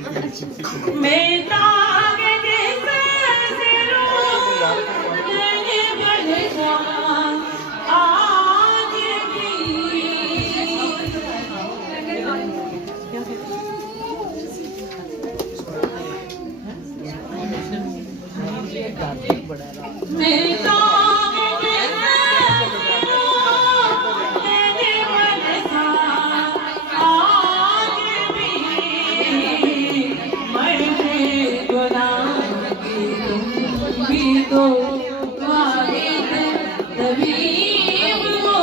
मैं ताग के सजरों मैंने बरसा आज भी मैं ताग के सजरों मैंने बरसा आज भी मरने गुलाम की तुम भी तो वालिद तबीब हो।